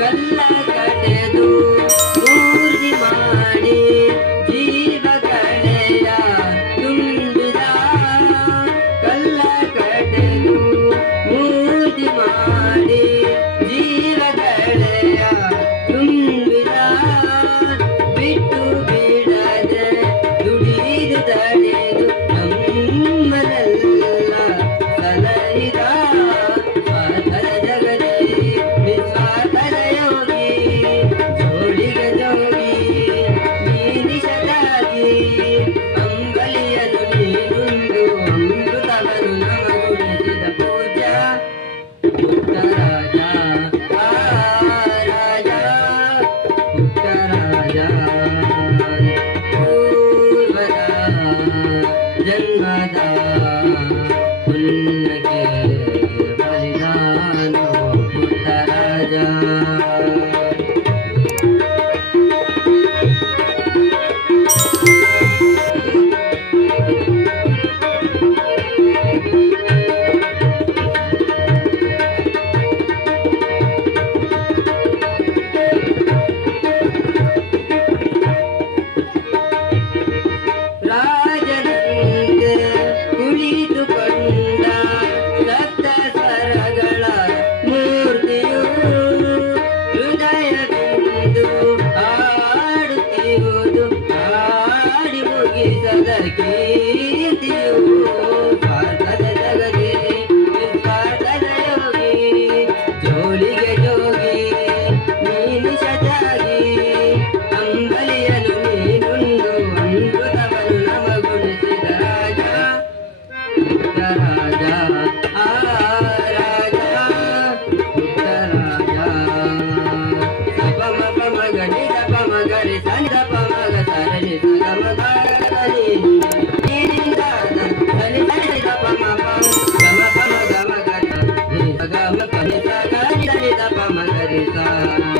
ಗಲ್ಲ ಕಡೆದು ಪೂರ್ತಿ ಮಾಡಿ ಜೀವ ಕಡೆಯ ತುಂಬಿದ. ಕಲ್ಲ ಕಡೆದು ಮೂರ್ತಿ ಮಾಡಿ Thank you. मदरिता